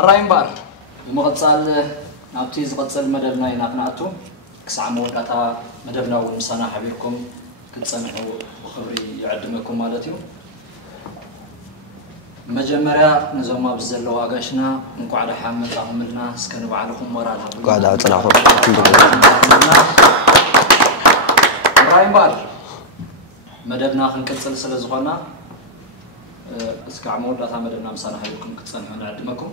الراين بار بمقتصال نابتي زقتصل مدبنا يناقناتو كسع موداتا مدبنا ومسانا حبيبكم كتصنعوا وخبري يعدمكم مالتيو مجمريا نزوما بزلو واغاشنا انكو على حامل اهملنا سكنو بعلكم مورال قاعد اطلعوا راين بار مدبنا خنكتصل سلازخونا اسكع موداتا مدبنا مسانا حبيبكم كتصنعوا نعدمكم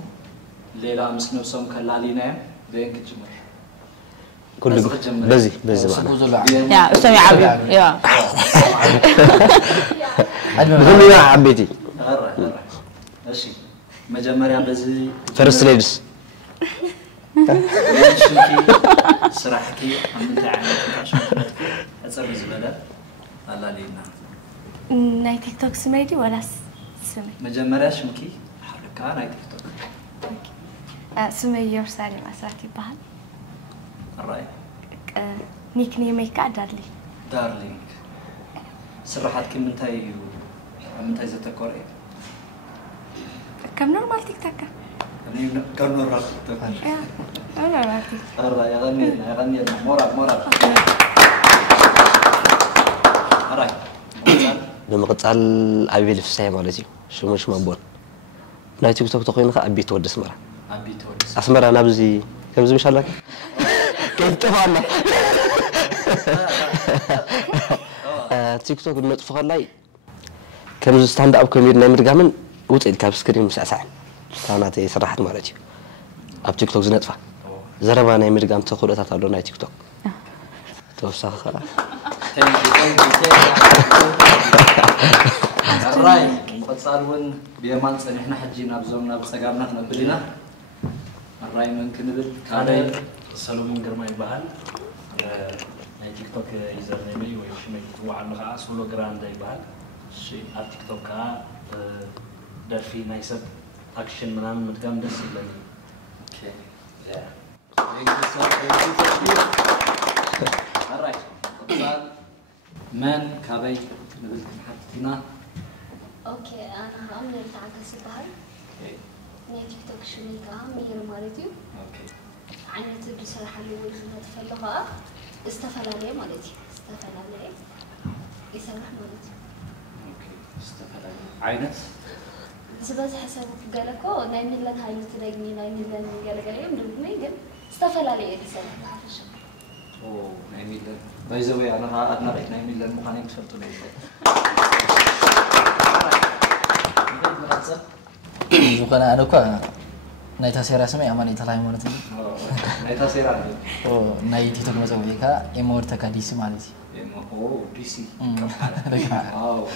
ليلا مسنوسهم كلالينا بين كتجمر كل بزي يا اسمي عبي يا بقول يا عبيتي ماشي مجمريا بزي فرست ليدز سرحكي انت عامل عشان اصبر زباله الله لينا ناي تيك توك سميدي ولا سمي مجمريا شمكي حركه ناي تيك توك سمي يورسالي مساتي بحال الراي نيك نيميك دارلينج سرحتك منتاي زتكوري كم نورمال تيك توك كم نورمال تيك توك انا راتي الراي يغني مورال الراي بمقطال ابي لفساي مالتي شمش مابون لا تيك توك تخوين ابي تودس مرة ابي تودس اسمر انا بزي كم زي مشالك كيف تفعلنا تيك توك نطفخ لاي كم ستاند اب كوميدي نمرغامن وطيل كاب سكرين مساسع تاناتي سرحت مالتي اب تيك توك زنطفا زربا نمرغام تخودتا تالو ناي تيك توك توسخ الراي قصالون بيمان صنحنا حجينا بزومنا بسغامنا نبلينا الراي ممكن نبل كاي سلومون غرما يبحال ناي تيك توك يزر نيمي ويشمي وعلى خا سولو جراند يبحال شي على تيك توك درفي نايسب اكشن منام مدغام دس يلني اوكي يا الراي قصال من كابي نبل حطينا اوكي انا عامل تعكس بحال ناي تيك توك شميكا مير مالتيو اوكي عينت بصراحة اللي ولفت فلها استفلالي مالتي استفلالي يسرح مالتي اوكي استفلالي عينت زبز حسب قالكو ناي ميلان هاي تدغني ناي ميلان قالقالي مدغني ግን استفلالي يسرح عارفش او ناي ميلان بايزوي انا ادنقيت ناي ميلان مخاني تفلطو لي وكان انا كو نايتا سيرا سمي اماني تلاي مالتي نايتا سيرا او ناي تيك توك مزويكا ايمور تكاديس مالتي او دي سي واو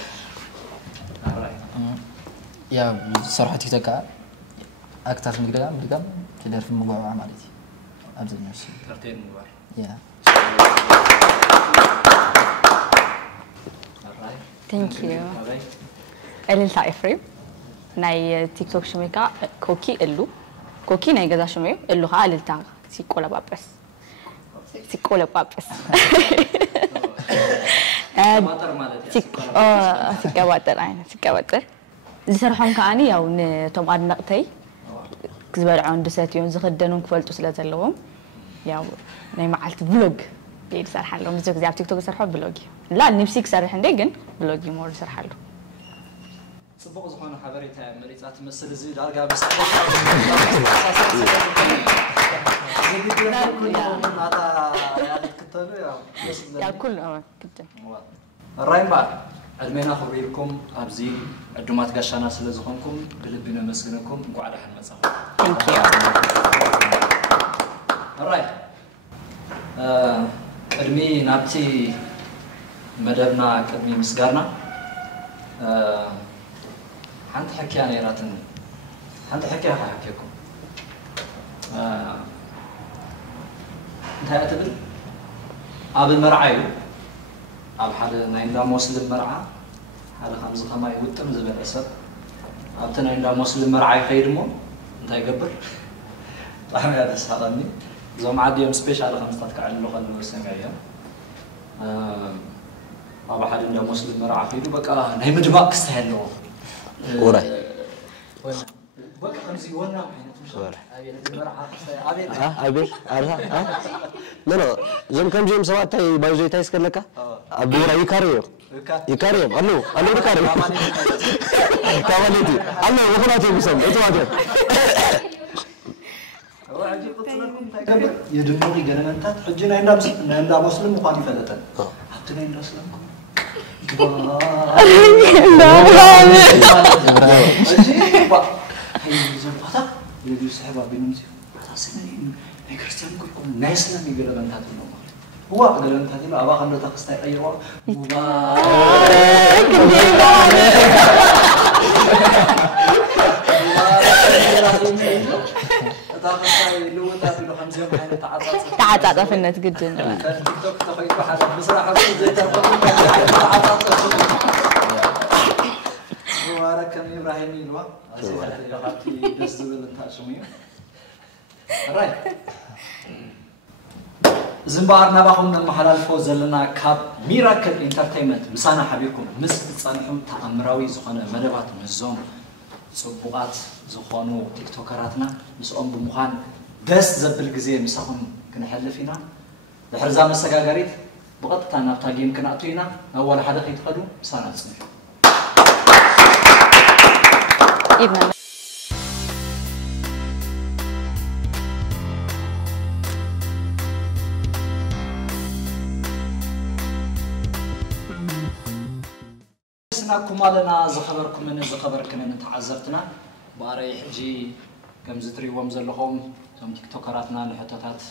يا صراحه تيك توك اكثر من كده مدغام كدار في مغوا مالتي ابزنيو سي كارتين مغوا يا ثانك يو اليلتا افريم ناي تيك توك شميكا كوكي الو كوكي ناي غدا شميو الو ها اليلتا سيقولا بابس ماتر مالتي سيقواتر زسرحون كاني ياو نتوم ادنقتي كزبلعون دساتيون زخدنون كفلطو سلازلوهم ياو ناي معلت بلوج يد سرحالهم بزوج زي تيك توك سرحو بلوج لا نفسي سرح اندي ግን بلوج مور سرحالو صبغ زخونه حبريتا مريصات مسل زي دارغا بس يا كل كده الراين بقى ادمينا خبريكم ابزي عدومات غشانا سلازخونكم بلبنا مسكنكم انكم على حل مصاب ثانك يو الراين ادمي نابتي مدبنا قدمي مسغارنا حنت حكي انا يراتن حنت حكي حكيكم انت اتبل اب المرعى اب حدا نايندا مسلم مرعى حدا خمس خما يوتم زبلسب اب نايندا مسلم مرعى خيدمو انت يقبر طعم هذا سالني زوم عادي يوم سبيشال خمسات كعلو خلو سنغايا اب حدا نايندا مسلم مرعى خيدو بقى ناي مدباك استهلو وراي بقى خمسي ونا أبي لا زم كم جيم سوات تاي بايزوي تاي سكنكا أبورا يكاريو ألو يكاريو كواليتي ألو وخلاتي مسلم إيش واجد يدمري جرمنتات حجنا عند مسلم مقاني فلتن حتى عند مسلم يدو صحبة بينمسي أصلاً كريستيان كلكم ناس لم يقولوا من هذا النوع هو قال من هذا النوع أبغى خلنا تقصي أيوة تعاطف الناس جدا بصراحة وراكم إبراهيم يلوا أزيد يغطي دزول التاشمية راي زنبار نباهم من محل الفوز لنا كاب ميراكل انترتينمنت مسانا حبيكم مس تصنحوا تأمراوي زخانة مدبات مزوم صبوغات زخانو تيك توكراتنا مسؤوم بمخان دس زبل جزية مساهم كنا حلفينا بحرزام السجاجريت بغطت أنا بتاجين كنا أطينا أول حدا يتقدم مسانا تصنحوا إبنا كمالنا زخبركم من زخبركم نتعذبتنا باري حجي كم زتري ومزلهم كم تيك توكراتنا لحتات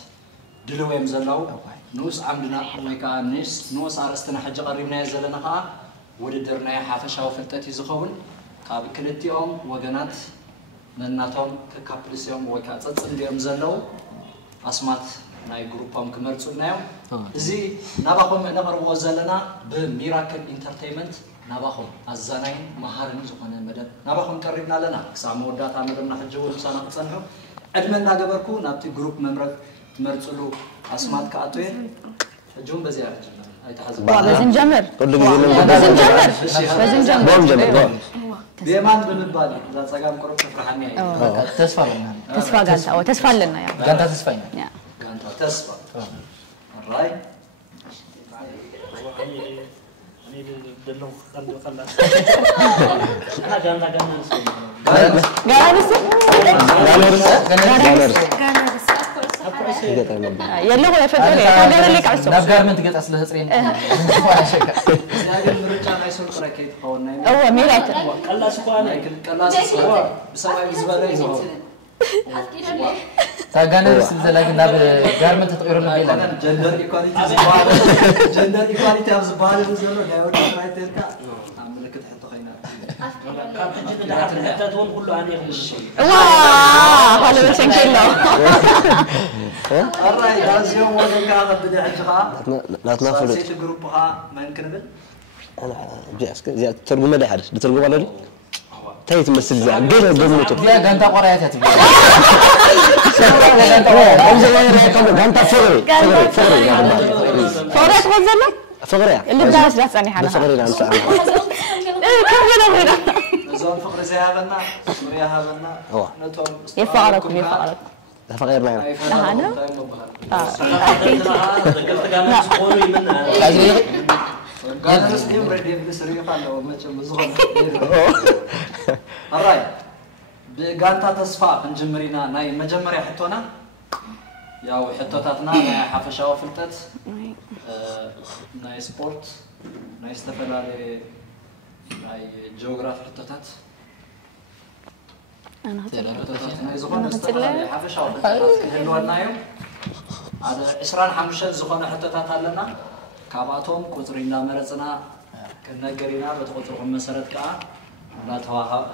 دلو يمزلوا نوس عمدنا ويكا نوس عرستنا حج قريبنا يزلنا ها وددرنا حافشا وفلتتي زخون كاب كلتيهم وجنات مناتهم ككابلسيهم ويكا تصندي يمزلوا أسمات ناي جروبهم كمرتسونا زي نباهم نقرب وزلنا بميراكل انترتينمنت نباهم الزناين مهارن زخنا مدن نباهم قربنا لنا سامو ودات عملنا حجو مسانا تصنحوا أدمنا جبركو نبتي جروب ممرك تمرتسلو أسمات كأطوين حجون بزيارة بزنجمر بيمان بالنبالي إذا سجام قرب تفرحني تسفى لنا يا قانتا تسفينا قانتا تسفى الراي أنا بدلهم خلاص أنا قانتا يلا هو يفضل هذا لك عصب نافجار من تقطع أصله تصرين ولا شك زيادة مرجع ما يسول كراكيت قونا هو ميلاد كلا سكواني كلا سكوا بسوي زبالة يزوا تاجانا بس لكن ناب جارمنت تغيرنا بيلا جندر إيكواليتي زبالة جندر إيكواليتي أب زبالة بزلوا لا يود رايت تلك عمل لك تحط خينا حتى تقول كله عن يخش واه هذا مش كله الراي هذا يوم وين كذا بدي أجرا لا تنافلوا سيت جروبها ما يمكن بال أنا جالس زي ترجمة ده حدث بترجمة ولا تاي تمثل زي غير قبلته يا غانتا قرايات تبي غانتا فغري فورات وزنا فغري اللي بدرس لا تسألني حالها فغري لا أنسى كم كده زون فقر زي هذا سوريا هذا نتوم يفقركم فغير معنا أنا ذكرت كمان سكوري منها قال نسيم ردي بسرية فعلا وماشي مزغل الراي بقانتا تصفى نجمرينا ناي مجمري حتونا ياو حتوتاتنا ناي حافشة وفلتت ناي سبورت ناي استفلالي ناي جغراف حتوتات أنا ناي زغون استفلالي حافشة وفلتت كهلوان نايو هذا إسران حمشة زغون حتوتات لنا كاباتهم كترينا مرزنا كنا جرينا بتقطرهم مسرت كا لا توها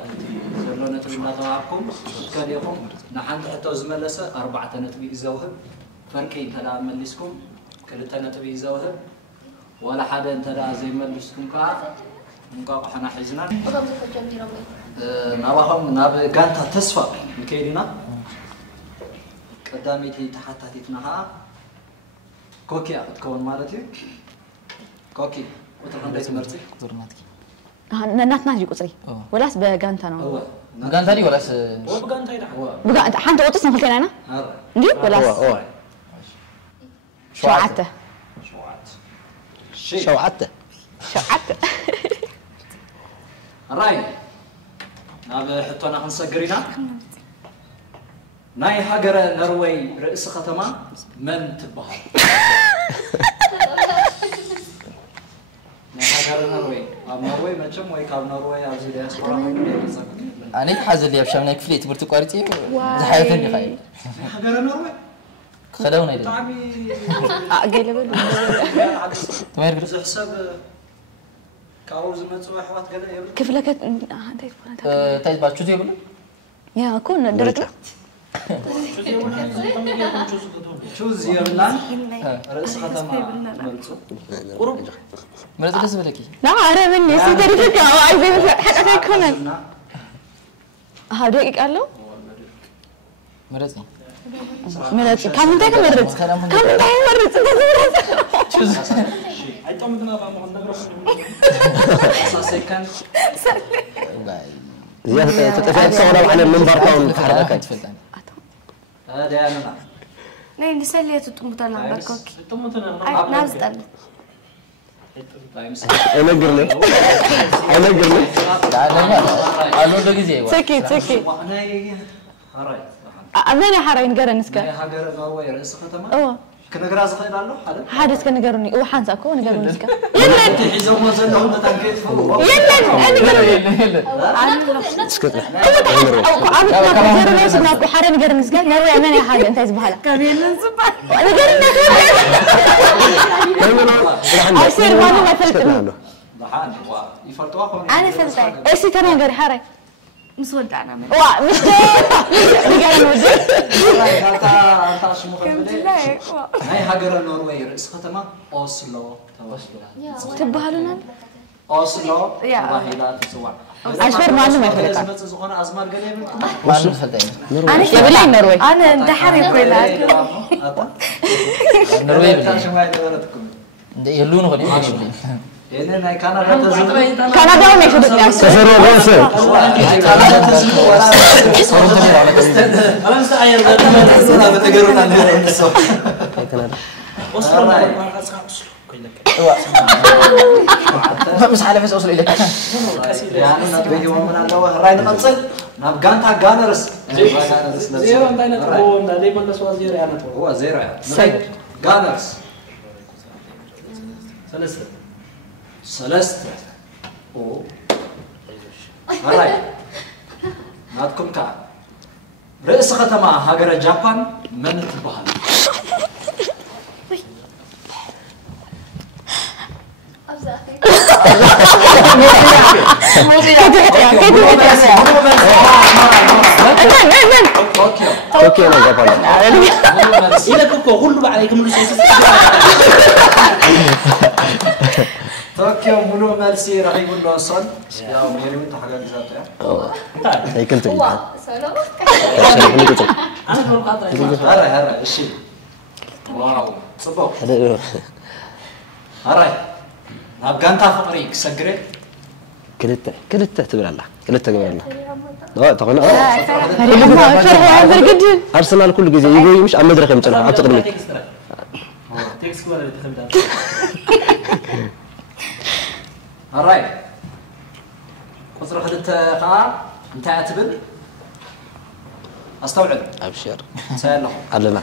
زلنا تبي لا توهاكم كليكم نحن حتى زملسه 4 نتبي يزوهب فرقي تلا ملسكم كل نتبي يزوهب ولا حدا انت لا زي ملسكم كا نقاق حنا حزنا نراهم ناب كانت تصفى كيدنا قداميتي تحتاتيتناها كوكي أتكون مالتي كوكي وترى عندي تمرتي ناتنا جي قصري ولاس بغانتا نو بغانتا دي ولاس وبغانتا يدح بغانتا حنت قطس نفلتين انا نجي ولاس شوعته شوعته راي ناب حطنا خنسغرينا ناي هاجر نروي رئيس ختما من تبهر ناي هاجر نروي اب نروي مچم وي كاب نروي اب زي دياسبورا انا حازل لي بشامنا كفلي تبرت قارتي زحيتني خايل هاجر نروي خدونا يدل طعمي اقلب تمام حساب كاوز متصو احوات قال يبل كيف لك تايز باتشو يبل يا كون درك شوز يبلان رئيس ختما ملصو قرب مرات لسه بلكي لا انا مني سيدرك عايزين حتى يكون ها دقيق قالو مراتي مراتي كم انت مرت كم انت مرت አይጣም ተናባ መሆን ነገሮች سكن زيادة تتفق صورة على المنبر كون حركة تفلتني هذا انا ناي نسلي تطمطنا بكوكي ተመተና اي نازل ينقرني قالوا له جزء سكي وانا هراي امانه حراين قرنسك هاي هاجر نروي رئيس ختما او كنغرا زخيل الله حدا حادث كنغرني او حانسا كو نغرني اسكا يزو ما زلهم تنكيت فوق يلا انا قرني اسكت كم ناس ناكو حرين نغرني اسكا نروي امانه حاجه انت زبحلا كابيل نصبح انا قرني اصير ما انا فلت ضحان يفرطوا انا فلت ايش تنغر حري مسود انا من وا مش نغرني ودي انت شو مخبل هاي هاجر نروي رئيس ختما اوسلو تبهلونا اوسلو يا. واحده تسوى اشفر ما له ما يفرق لازم تزغون ازمار قليل ما نفلتني انا يبلع نروي انا اندحري كويلا نروي شو ما يدورتكم يلون غني هنا ناي كندا تزغ كندا ما يشدك يا سفر وغنسة كندا تزغ ولا انا مستعير انا بتقرون عن النسو وصلنا مش عارف ايش اوصل اليك يعني نبي يوم من الله راي نقصل نبغانتا غانرس زيرو عندنا تقول دائما نسوا زيرو يعني هو زيرو يعني غانرس ثلاثة او هاي ناتكم كا رئيس ختما هاجر جابان من تبهل توكيو انا جابان يلكو كله عليكم توكيو ملو مالسي راح يقول له اصلا يا ميري انت حاجه ذاتها هي كنت سلام انا بقول قاطع هراي الشيء واو صبوا هراي نبغانتا فقري كسغري كلته تبر الله كلته قبل الله لا طبعا ارسنال كل جزء يجي مش على مدرك يمطلع على تقدم تكس ولا تخبط هراي قصر خدت قاع انت اعتبر استوعب ابشر سالهم علنا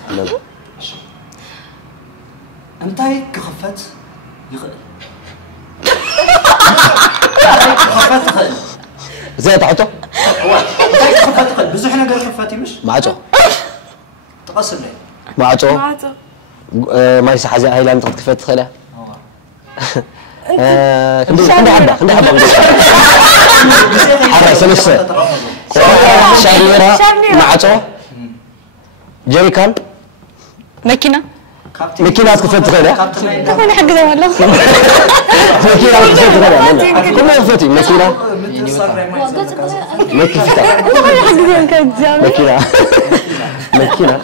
انتي كخفت يخل خفت خل زي تعطو انتي خفت خل بزح نقر خفتي مش معجو تقصر لي معجو ما يسحز هايلاند تكفت خلا عندها حبة سلسة شاريرا معجو جيريكان ماكينه ماكينة تكفت خلا تكون حق ذا والله ماكينة تكفت خلا كلها فتي ماكينة ماكينة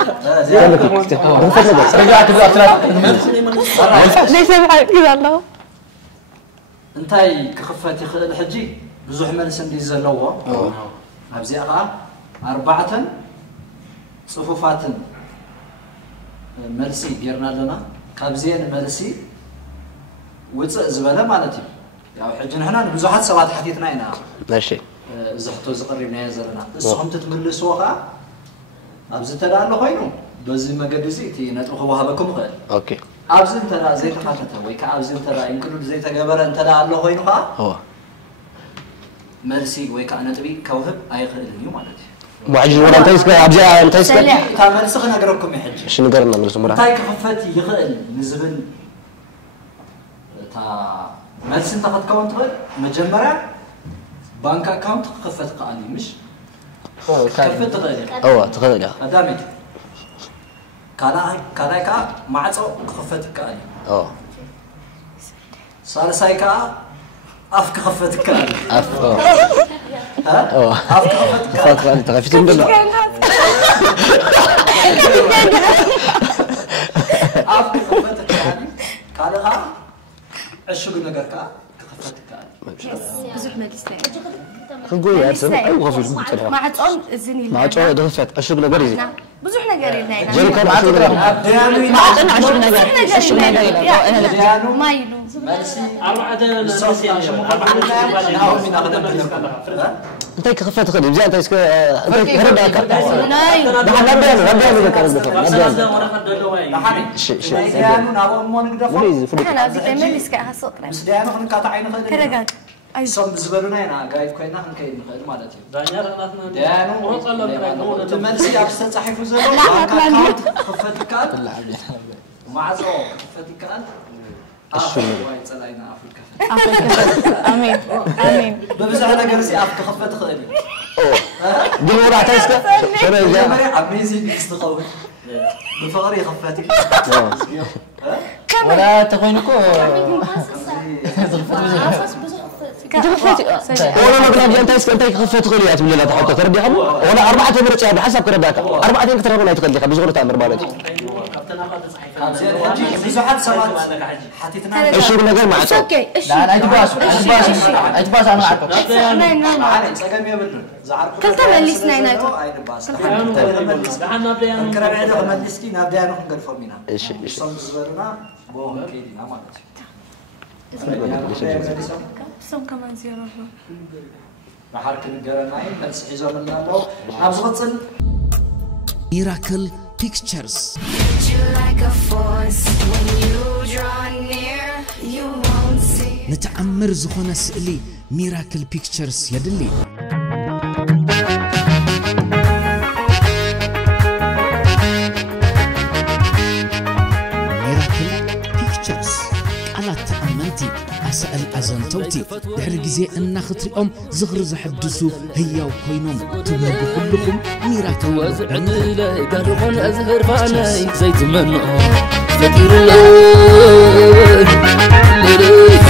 ليس بحال كذا الله እንታይ ክኽፈት ይኽእል ሕጂ ብዙሕ መልሲ እንዲ ዘለዎ ኣብዚኣ ከዓ 4 ጽፉፋትን መልሲ ጌርና ኣለና ካብዚአን መልሲ ውፅእ ዝበለ ማለት እዩ ያው ሕጂ ንሕና ብዙሓት ሰባት ሓቲትና ኢና ماشي ዝሕቶ ዝቐሪብናዮ ዘለና ንስኹም ትትምልስዎ ከዓ ኣብዚ ተዳሎ ኮይኑ በዚ መገዲ እዚ እቲ ነጥቢ ክወሃበኩም ይኽእል اوكي ኣብዚ እንተዳ ዘይተካተተ ወይ ከዓ ኣብዚ እንተዳ ኢንክሉድ ዘይተገበረ እንተዳ ኣሎ ኮይኑ ከዓ መልሲ ወይ ከዓ ነጥቢ ከውህብ ኣይኽእልን እዩ ማለት እዩ معجز ولا انت اسكت ابزي انت اسكت تا መልሲ ክነግረኩም ይሕጂ شنو نقرنا من الزمره እንታይ ክኽፈት ይኽእል ንዝብል تا መልሲ እንተ ክትከውን ትኽእል መጀመርያ ባንክ ኣካውንት ክኽፈት ከኣኒ ምሽ ክኽፈት ትኽእል تخيل ቀዳሚት ካልኣይ ከዓ ማዕፆ ክኽፈት ይከኣል ሳልሳይ ከዓ ኣፍ ክኽፈት ይከኣል اف ኣፍ ክኽፈት ይከኣል فات تغفيت من دلع ኣፍ ክኽፈት ይከኣል ካልእ ከዓ ዕሹግ ነገር ከዓ ክኽፈት ይከኣል ብዙሕ መልስና خذوا يا سبب اي غفير ማዕፆን እዝን ኢልና ما عطوا دغفت اشوق نغير يزي ብዙሕ ነገር ኢልና ኢና جري كان عشوق نغير ኣብደያኑ ማዕፀን عشر ነገር عشر ነገር انا ኣብደያኑ ማይሉ መልሲ 4 ንሶም ናሆም ኢና ክደብለኩም انت كخفت خذ بزي انت اسك انت هردك ናይ بحال ربنا ذكر ንሓኒ ደያኑ ናብኦም ሞ ንግደፎ ሓና ኣብዚ መልስካ ሓሶቅና ምስ ደያኑ ክንካታዕ ኣይንኽእል ተረጋግ ሶም ዝበሉና ኢና ጋይድ ኮይና ክንከይድ ንኽእል ማለት እዩ ዳኛ ረናትና ደያኑ እቲ መልሲ ኣብ ዝተፃሒፉ ዘሎ ባንክ ኣካውንት ክኽፈት ይከኣል ማዕፆ ክኽፈት ይከኣል ዋይ ፀላይና ኣፍ ይከፈት امين امين በብዙሕ ነገር እዚ ኣፍ ክኽፈት ይኽእል እዩ دي ورا تاسك መጀመርያ ኣሜዚንግ ክስትኸውን ብፍቕሪ ይኽፈት እዩ ولا تخوينكو ولا نقدر انت اسك انت كخفت خليات من لا تحط ترديهم ولا 4 برص على حسب كرداك 4 كتربوا لا تخليك بزغر تامر مالتي ብዙሓት ሰባት ሓቲትና اشوق نغير مع ኦኬ እሺ لا لا ايتباس انا معك ዓለ ፀገም የብሉን ዝዓርኩ ክልተ መሊስና ኢና ይቶ ክረብዕ ዶ ክመልስኪ ናብ ደያኑ ክንገድፎም ኢና እሺ እሺ ሶም ዝበሉና ብኦ ክንከይድ ኢና ማለት እዩ ሶም ከማን ዜሮ ነው ባሕር ክንገረና እዩ መልሲ ሒዞምና ኣለዉ ኣብ ዝቕፅል Miracle Pictures نتأمر زخون سئلي Miracle Pictures يدلي Miracle Pictures على تأمنتي أسأل أزنتوتي دحر جزء إن خطرهم زغر زحدسو هيا وكوينهم تبغوا كلكم ميراكل وزعن لا قربون أزهر فانا زيت منه فكر الله ليك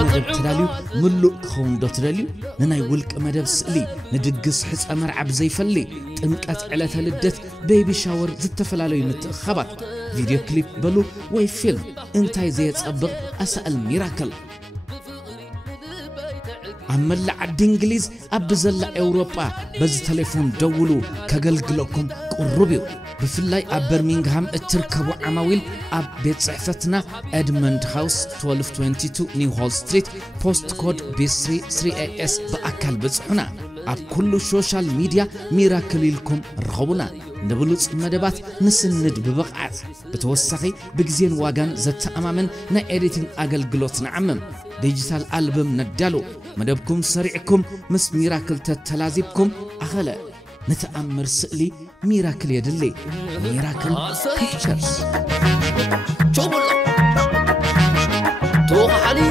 أبيت تداليو ملو خون دو تداليو نناي ولك مدب سئلي ندقس حس أمر عب زي فلي تنقات على ثلدت بيبي شاور زتفلالو متخبط فيديو كليب بلو وي فيلم انتاي زي تصبغ أسأل ميراكل عمل عد انجليز ابزل اوروبا بز تليفون دولو كغلغلكم قربيو بفلاي ابرمينغهام اتركبو عماويل اب بيت صحفتنا ادموند هاوس 1222 نيو هول ستريت بوست كود B3 3AS باكل بصحنا اب كل سوشيال ميديا ميراكل لكم رغبنا نبلوص مدبات نسند ببقعت بتوسخي بغزين واغان زتامامن نا اديتنج اغلغلوت نعمم ديجيتال ألبوم ندالو مدبكم سريعكم مس ميراكل تتلازيبكم أخلا نتأمر سئلي ميراكل يدلي ميراكل بيكتشرز توح علي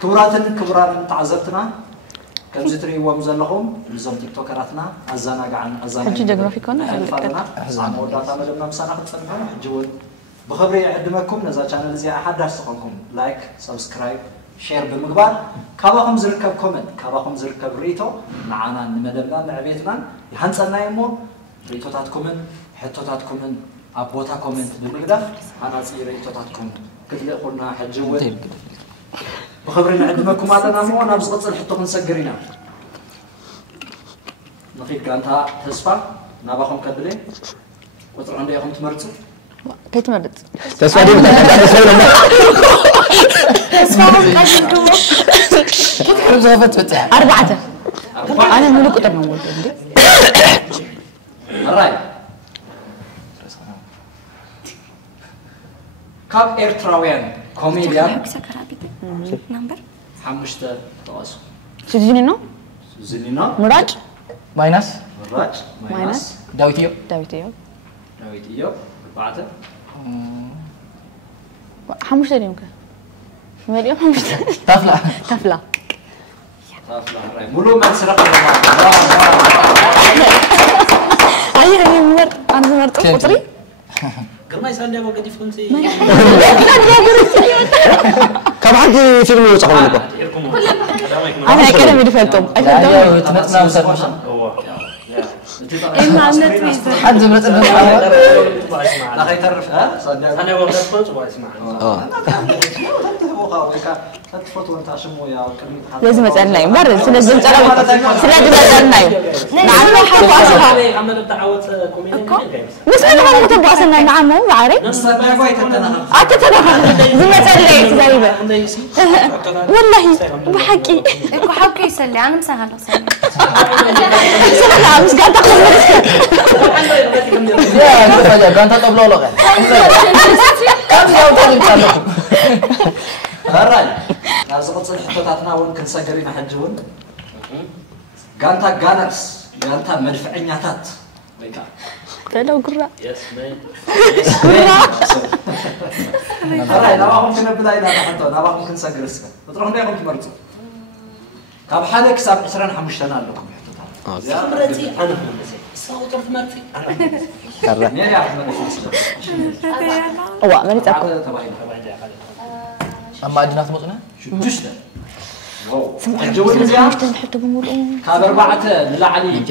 ክቡራትን ክቡራንን ተዓዘብትና ከምዚ ትርእይዎም ዘለኹም ንዞም ቲክቶከራትና ኣዘናግዓን ሕጂ ጀግኖፊክ ኮነ መወዳእታ መደብና ምሳና ክትፀንሑ ሕጂ እውን بخبري عندكم نزا channel زي أحد درسكم لايك سبسكرايب شير بمقبال كاباكم زركب كومنت كاباكم زركب ريتو معنا نمدلنا معبيتنا يحنصلنا يمو ريتوتات كومنت حتوتات كومنت أبوتا كومنت بمقدف أنا صير ريتوتات كومنت كتلاقي قلنا حجوة بخبرنا عندكم هذا مو أنا بس قصر حطوا نسجرينا نقيب كانتها تسفى نباهم كدلي وتر عندي أخم تمرتوا كيف مرت تسمع دي أربعة أنا ملوك قدر نقول الرأي كاب إيرتراويان كوميديان نمبر حمشته تواصل سوزينينو زينينا مراج ماينس مراج ماينس داويتيو داويتيو داويتيو بعده حمش تاني يمكن مريم حمش طفلة طفلة طافله الرأي ملو من سرق أي أنا مرت قطري قرما يساندي أبو قدي فكنتي كم عندي فيلم يصحون لكم أنا كده مدفعتهم أيوة تمتنا وصرنا إما عملت ويزر حد زمرتنا لا خي تعرف ها صدق أنا أبغى أدخل تبغى اسمع لازم أسألنا مرة سلازم أسألنا نعم حرف أصحاب عملوا تعود كوميدي بس أنا ما كتب أصلا نعم مو بعرف أتتناقض زي ما تسألني زيبة والله بحكي إكو حوكي يسلي أنا مسهل أصلا لا مش قاعد تاخذ يا كانت طبلة لغة كم جاوا تاني كانوا هراي ناس قصل حطتنا وين كنسجرينا حجون غانتا غانرز غانتا مدفعنياتات ويكا تلو قرا يس مان هراي نباهم كنبدا إلى حتى نباهم كنسجرس بتروحون ليهم تمرتوا كاب حالك ساب 25 لكم مرتي أنا مهندسة صوت مرتي أنا مين يعرف من هو ما نتأكد أما أدينا ثمتنا جشدة حجون زيان نحطه بمولئين كاب 4 للعلي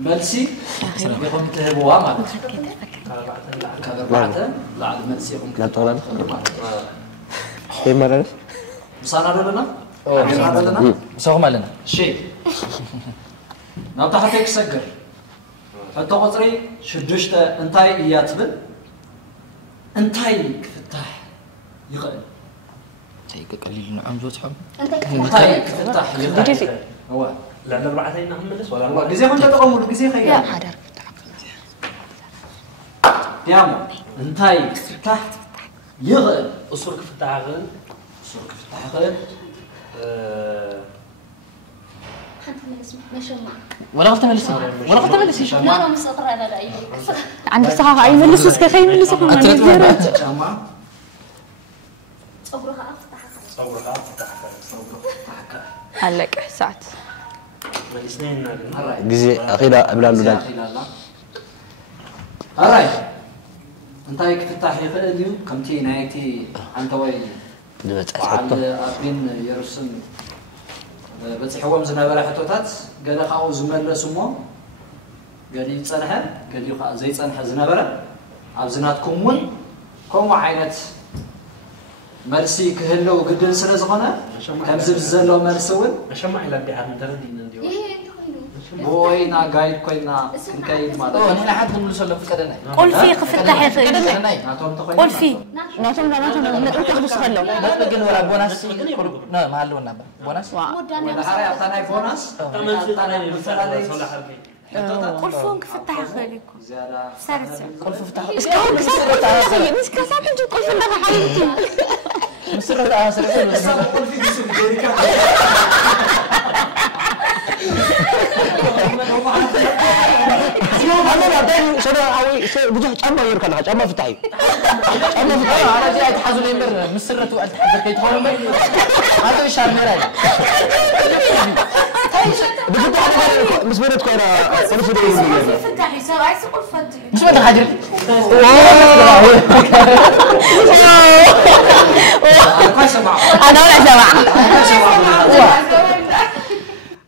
ملسي يقوم تهبوها مالك كاب 4 لعلي ملسي يقوم لا تغلط كيف مرة مصانا لنا لنا مسوهم لنا شيء نبتا حتى يكسجر حتى قطري شدوشته انتاي اياتبل انتاي كفتاح يغل تيك قليل نعم زوج حب انتاي كفتاح يغل هو لا الأربعتين نحملس ولا هو جزي كنت تقوموا جزي خيال لا حدر يامو انتاي كفتاح يغل أسرك في التعاغل سوق كفتاح يغل حتى من اسمه مشمع ولا قلت ملسي ولا قلت ملسي لا مش أقرأ أنا رأيي عند صحاح أي ملصوص كخير ملصوص من الزيارات جامعة أقرأها أفتح صورها فتحك علق ساعات من الاثنين جزء أخيرا قبل أن نودان هراي انتاي كفتاح يغل ديو كمتي نايتي أنت وين على أبين يرسم بس حوام زنابرة حتوتات قال خاو زملاء سمو قال يتصنح قال يخا زي تصنح زنابرة عبزناتكم ون كم عينت مرسي كهلو قدن سنة زغنا كم زبزلو مرسون أشمع إلى بيعاد مدردين نديو بوينا قايد كوينا كنكايد أوه ماذا هنا حد من لسه في كذا قول في قفتح يا خير قول في ناتهم نتاخذ سخلو بس بقول ورا بوناس لا ما هلو نبى بوناس ولا حري أعطانا بوناس قول فون قفتح يا خير زيادة سارت قول في فتح مش كساب نجيب كل فندق حبيبتي مصر الآخر قول في جسم جيريكا أنا بعدين شنو أوي بجح أما يركن حاجة أما فتحي أنا في أنا جاي أتحزن يمر مسرة وأنت حبيت يتهون هذا إيش عمله بجد أنا مسبرت كورة قفتح يسوي عايز قول فتح مش بدك حاجة كويس سمع أنا ولا سمع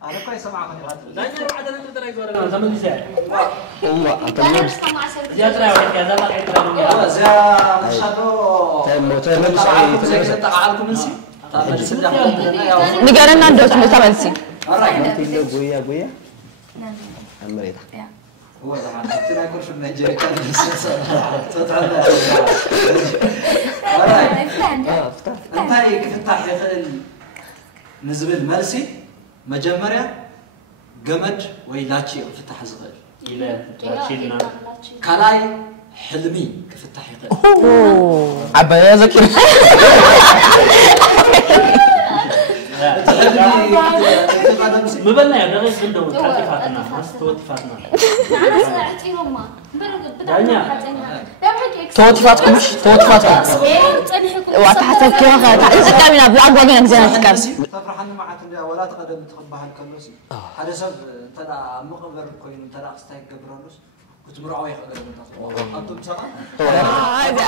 أنا كويس سمع لا يصير بعد أنا ترى يزور أنا زمان نساء والله أنت مين زيادة رأي ولا كذا ما كنت والله زي مش هذا تعالكم نسي نقارن ندوس متملسي بويا بويا المريضة هو طبعا ترى كل شيء نيجيري كان انتي كيف تفتح يخل نزبل ملسي مجمريا جمد ويلاتشي فتح زغل إلى لاتشينا كلاي حلمي كيف تفتح يخل عباية ذكر مبلنا يا دغيس بندو تعرفاتنا ناس توتفاتنا أنا سمعتيهم ما توتفاتكم مش توتفاتكم وتحسب كيف تعال كامينا بلاغ وين زين تكمل تفرحنا معك ولا تقدم تخبها الكلوسي هذا سب ترى مقبر كوين ترى استاي قبرانوس وتمرعوا يخدم انتم سوا هذا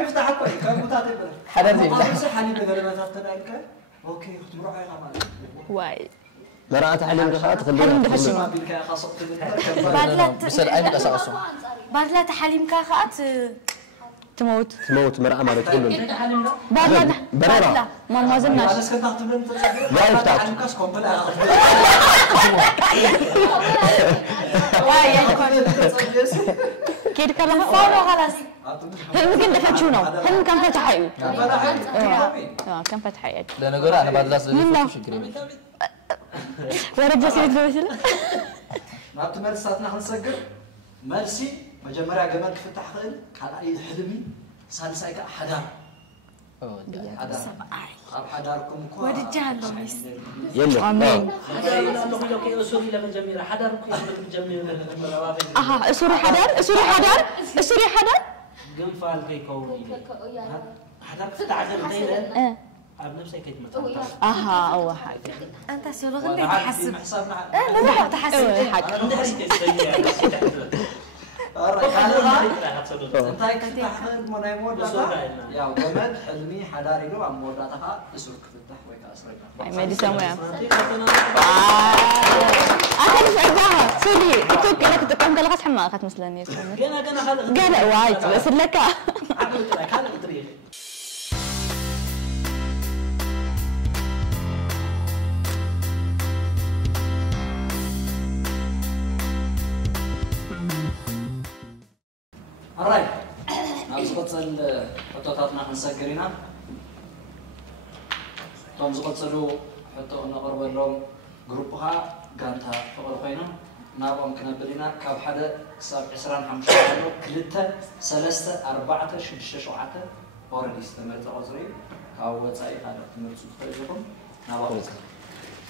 يفتح كوي كم متاتب حدا زي بس حني بغلبات تدالك اوكي تمرعوا يخدم واي مرأة حليم قخات حليم دفشي ما بيلك خاصة بس العين قصاصه بعد لا تحليم كاخات تموت مرأة ما بتقول بعد لا برا ما زلناش بس كنت تقولون لا يفتح كاس كومبلا كيف كلام فورو خلاص ممكن دفشونه هم كان فتحي كان فتحي لأن أقول أنا بعد لا شكرا ورد جسيد بوشل نابت مرساتنا خنسقر مرسي مجمريا جمال كفتح خيل كان أي حلمي سالس أيك حدار حداركم كوا ورجال لوميس يلا آمين أسوري لما جميلة حدار كيف جميلة أها أسوري حدار قنفال كي كوني حدار فتح غير دينا عب نفسك كيف مثلا أها أول حاجة أنت سوري غير تحسب حسابنا لا تحسب أول حاجة انت كفتح خيل مناي موداتا يا جمال حلمي حداري له عم موداتها اسور كفتح ويك اسرقنا أي ما دي سامعة أنا مش عارفة سوري تيك أنا كنت كم قلقت حما أخذت مثلني كنا خلق قال وايد بس لك عملت لك هذا الطريق الراي ناس قصل حطوتاتنا خنسقرينا توم زقصلو حتى نقرب لهم جروبها غانتا فقر خوينا نابهم كنبلينا كاب حدا حساب 25 كلتا 3 4 6 7 اوريدي استمرت عذري كاو وصاي هذا تمرسو تخيلكم نابهم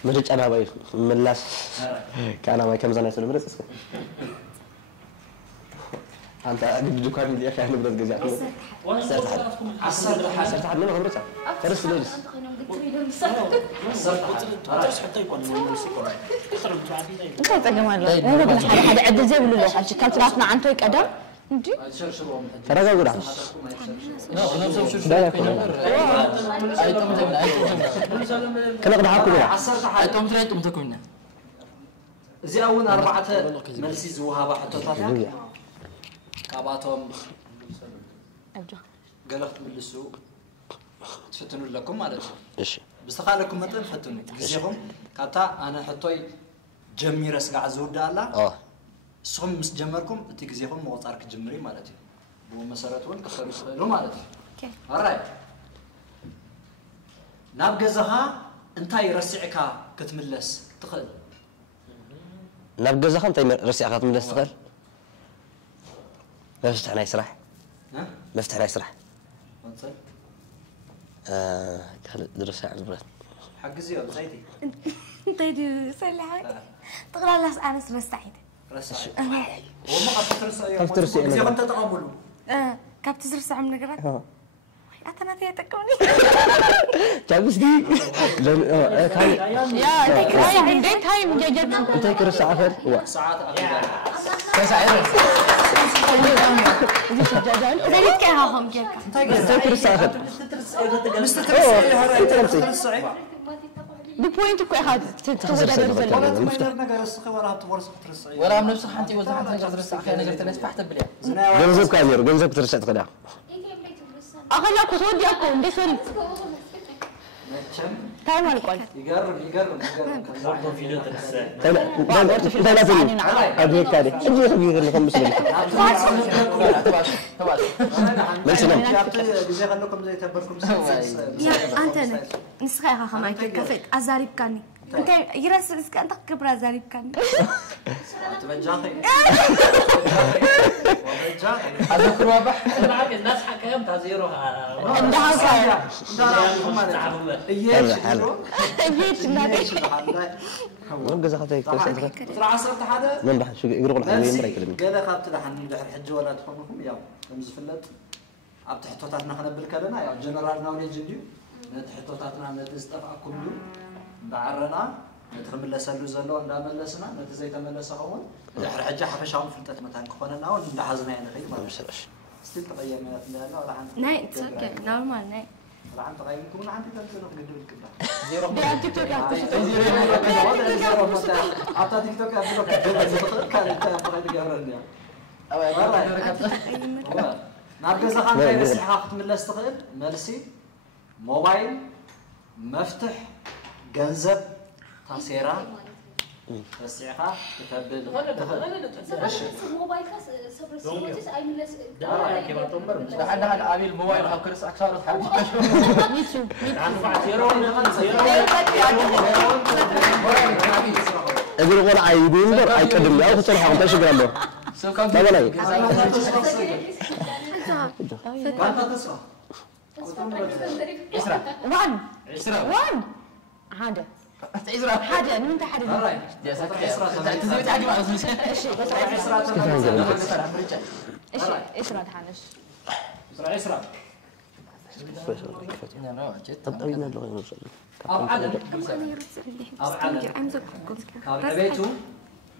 مرج أنا باي ملاس كأنا ما كم زنا سنمرس أنت أجد دكان اللي أخي نبرد جزاك عصرت حد منهم خبرتها فرس ليلس أنت تجمع له مو بس هذا عد زي ولا لا حاجة كانت راسنا عن تويك أدم ندي ترى قاعد أقول كنا قد حكوا بلا عصرت حد زي أول 4 ملسي زوها حطوتاتها كاباتهم قلقت ملسو تفتنوا لكم مالك إيش بستخالكم مثلا فتنوا جزيهم كاتا أنا حطوي جميرة سقع زود الله سهم مس جمركم تجزيهم موصارك جمري مالتي بو مسارتون كسروا مالتي alright ناب جزها انتي رسعك كتملس تخل ناب جزها انتي رسعك كتملس تخل مفتح لنا يسرح مفتح لنا يسرح كان درس على البلد حق زياد زيدي انت دي سلعك تقرا لاس انا سعيد رسعي وما قد ترسعي ترسعي زي انت تقبلوا كاب تزرس عم نقرا أنا ذي تكوني جابس دي كان يا تكرار من بيت هاي مجاجات انت كرس ساعة ساعات تسعير زي كيها هم جاك ببوينت كو اخذ ولا من نفس حنتي ولا حنتي نقدر نرسع خير نقدر تنسبح تبليها ገንዘብ ካየሩ ገንዘብ ትርሰዕ ትኽእላ اخلاكو تودياكو اندي سوري تايم القول يقرب ورطو فيديو تنسى እንታይ ናትኒ ኣብሄ ካደ እጅ ይኽቢ ለኩም ምስሊ መልሲ ነው ጊዜ ከለኩም ዘይተበርኩም يا انت نسخه خما كفك ازاريب كاني انت يرس اسك انت كبر ازاريب كاني تبجاخي اذكر واضح معك الناس حكاهم تزيروها عندها صار من ገዛ ከተይ ተሰጥረ ጥራ 10 ሓደ من بحث شو يقرق الحين يمر يكلمني ገለ ካብቲ ድሓኒ ድሕሪ ሕጂ ወላ ትኾንኩም ያው ከም ዝፍለጥ ኣብ ትሕቶታትና ክነብል ከለና ያው ጀነራል ናውሌጅ እንድዩ ነቲ ሕቶታትና ነቲ ዝጠፍኣኩም እዩ እንዳዓረና ነቲ ክምለሰሉ ዘሎ እንዳመለስና ነቲ ዘይተመለሰ ኸውን ድሕሪ ሕጂ ሓፈሻዊ ፍልጠት መታን ክኾነና እውን እንዳሓዝና ንኸይድ ማለት እዩ ስትል ተቐየምነት እንዳለ ወላ ሓንቲ ناي تسكر نورمال ناي ወላ ሓንቲ ተቐይምኩም ሓንቲ ተምፅእ ግድብ ይቅዳ زيرو تيك توك ኣብታ ቲክቶክ ኣብሎ ከ ካልእታ ፈቐድ ገብረኒ ናብ ገዛኻ እንታይ በሲሕኻ ክትምለስ ትኽእል መልሲ ሞባይል መፍትሕ ገንዘብ ታሴራ በሲሕኻ ክትብል موبايل كاس صفر صفر اي من لحد هذا عامل موبايل خاف كرس اكثر حاجه እግር ቆልዓ ይዱን በር አይቀድም ያው ተሰልሐው ተሽግራለሁ ባባላይ ባንታ ተስፋ وان هذا حاجة من انت حاجة يا ساتر انت زي تعدي مع ايش ايش راد حانش اسرع طب طوينا له نوصل ኣብ ዓለም ካብ ዕቤቱ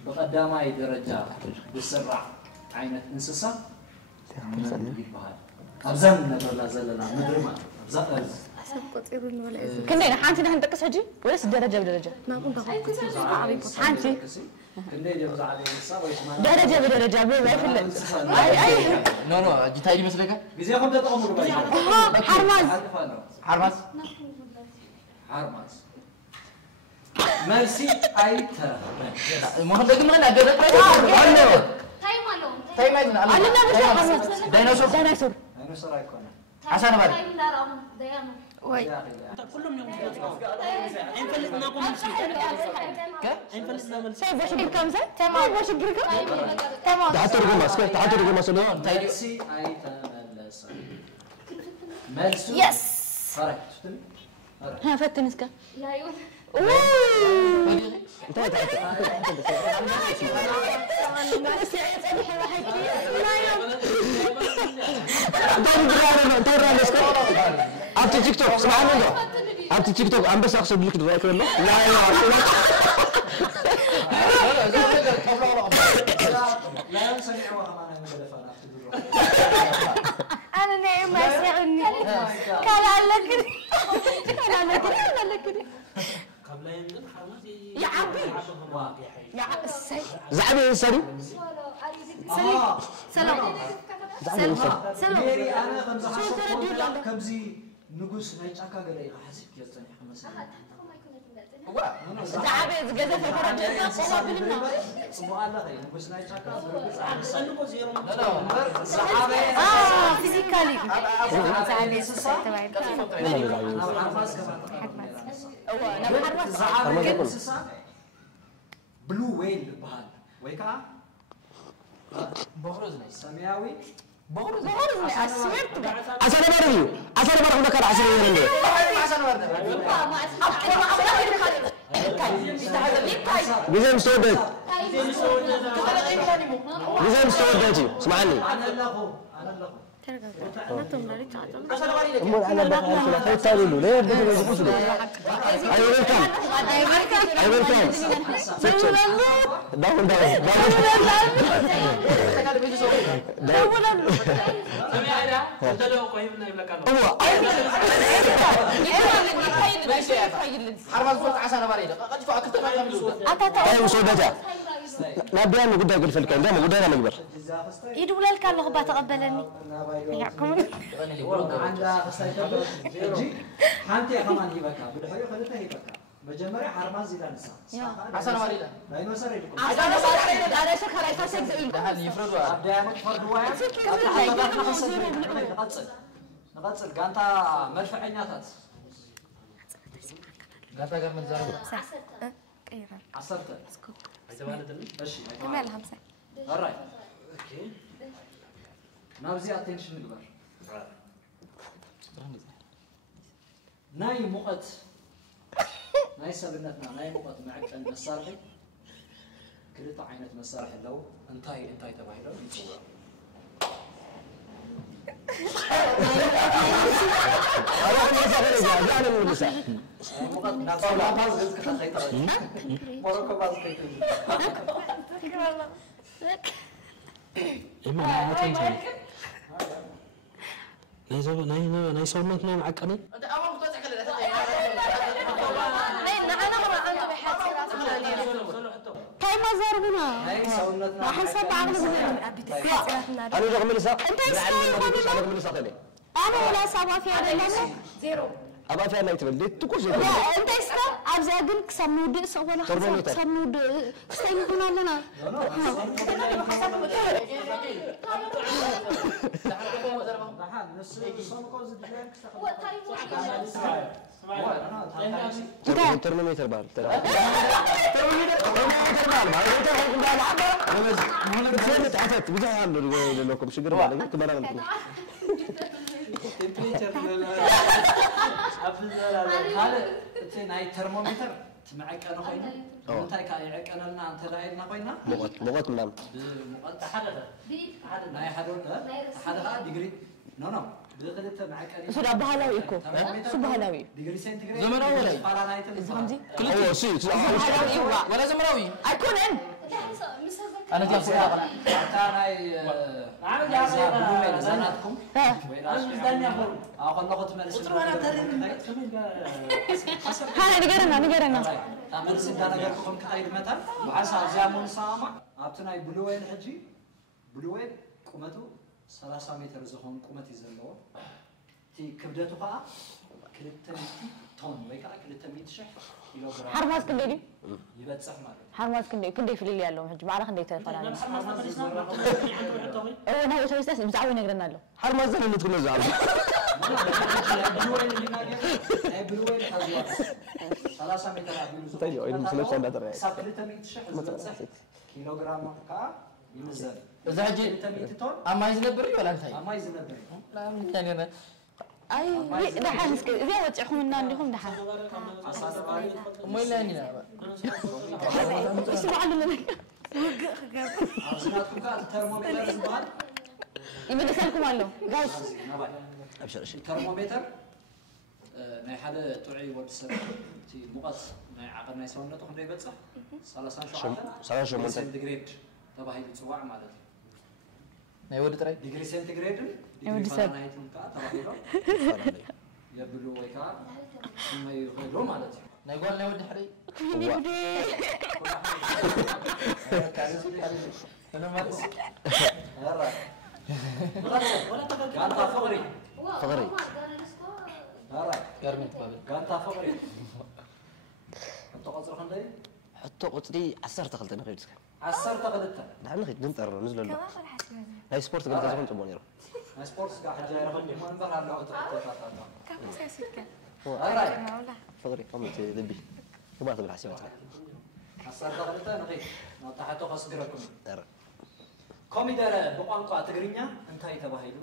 ብቐዳማይ ደረጃ ዝስራዕ ዓይነት እንስሳ ይበሃል ኣብዛን ነብረላ ዘለና ምድሪ ማለት ኣብዛ كنا حانتي نحن نتقص حجي ولا درجة بدرجة حانتي كندي يبز عليه انسا ويسمع درجة بدرجة ما في اي نو نو جيتاي دي مسلكه غزيكم تطعموا باي حرماز حرماز ميرسي اي ترى ما هو دغ من اجل تايم انا ديناصور ديناصور ايكون عشان بعد واي كلهم يوم انفلتنا قوم انفلتنا من سايب وش كم زين تمام وش جركم تمام تعترقوا ماسك تعترقوا مسلون ميرسي اي تملس ميرسي يس صارت شفتني ها فتنسك لا يقول انت تعرف أنت تيك توك سمعني له أنت تيك توك أنا بس أقصد لك دلوقتي ولا لا لا سمع وخمانه من الفنا انا نايم ما يسمعني كان على كده قبل ينزل حرماز يا عبي يا زعبي سري سلام سلام ميري أنا خمسة حسب كمزي نقص نيجاكا قلي حسب كيستني خمسة زعبي زجاجة في الفرج قوما بالماء مؤلفة نقص نيجاكا سنكو زيرو زعبي فيزيكالي بلو ويل بهال ويكا بغرز سمياوي بغرز عشان برضو عشان برضو كان عشان يرندي جزء مستودات جزء مستوداتي اسمعني أنا اللغو أنا بقول لك تعالوا ليه بدنا نقول له أيوة كان نبيان قد أقول فلك عندما قد أنا مقبر يدول لك الله بقى تقبلني ياكم حانتي كمان يبكى بدحيو خلته يبكى مجمري حرمان زيدان سا عسى مريضة لا ينوسر يدكم أنا شكرا يفسد ده هل يفرضوا أبدأ فردوا نقصل قانتا مرفعيناتات قانتا قام من زارب عصرت ماشي كمال 5 alright اوكي نابزي اتنشن نقبر ناي مقت ناي سبنتنا ناي مقت معك عند مسارحي كلتا عينت مسارحي لو انتاي تباهيلو يتصور مقت ناصر لا باز رزق خيطر موروكو باز خيطر إما ما تنسى ناي صومت نوم عقني أنت أمام توزع كله كيف زربنا ناي صومتنا راح نصب عقلنا أنا رقم لسا أنت إيش رقم لسا تاني أنا ولا سوا في هذا زيرو أبا في أنا يتبل ليت تكوش لا أنت إسكا أبزاقن كسمود سوالف كسمود كستيمون لنا ترمومتر بال لكم شجر بالك كمان ناي ترمومتر تمعك أنا خوينا أنتي كايعك أنا لنا أنت لاينا خوينا مغط منام مغط حدا ناي حدا ديجري نو بدخلت معك أنا سودا بهلاوي إكو سبهلاوي ديجري سنتيغريد زمراوي زمزي أوه سي بهلاوي ولا زمراوي أكون إن أنا جالس أقول أنا جالس زناتكم أقول لغة مالس هلا نقرنا مالس دانا جركم كأيد متى وعسى زامون سامع أبتنا بلوين حجي بلوين قمته 30 متر زخون قمتي زلوا تي كبدته بقى كلتمي طن ويكا كلتمي شح كيلوغرام حرماس كندي يبتصح مالك حرماس كندي في الليل يالله حج بعرف كندي تفعل أنا هو شو يستسلم زعوي نقرنا له حرماس زين اللي تكون زعل بلوين اللي ناقي بلوين حزوات 3 متر عبيل طيب إنه مثل شيء بدر سب كلتمي شح يبتصح كيلوغرام كا ينزل إذا هجي أما يزنبري ولا أنت أما يزنبري لا من كان أنا أي دحين سك إذا وتعهم النار لهم دحين ما يلاني لا اسمع لنا أصلاً كا الترمومتر زبال يبدأ سالكم له جاوس أبشر شيء الترمومتر ناي حدا توعي ود سر تي مقص ناي عقد ناي سونته خندي يبصح 30 سنتيغريد تباهي تصواع مالتي ما يود ترى ديجري سنتيغريد يود سر فارنهايت كا تباهي يبلو ويكا ما يخلو مالتي نقول لا ود حري أنا ما قانتا فقري قارمنت بابل قانتا فقري أنت قصر خندي حتى قطري 10 تخلت أنا غيرك 10 تقدتها نحن نخيط ننطر نزل له هاي سبورت قلت لازم تبوني رو هاي سبورتس قاعد جاي رقم ما نبغى على لعبة كم سيسكن فقري قوم تدبي وما تبي الحسابات 10 تقدتها نخيط نطحته خاص قركم كوميدر بقانقا تقرينيا انت هاي تباهيلو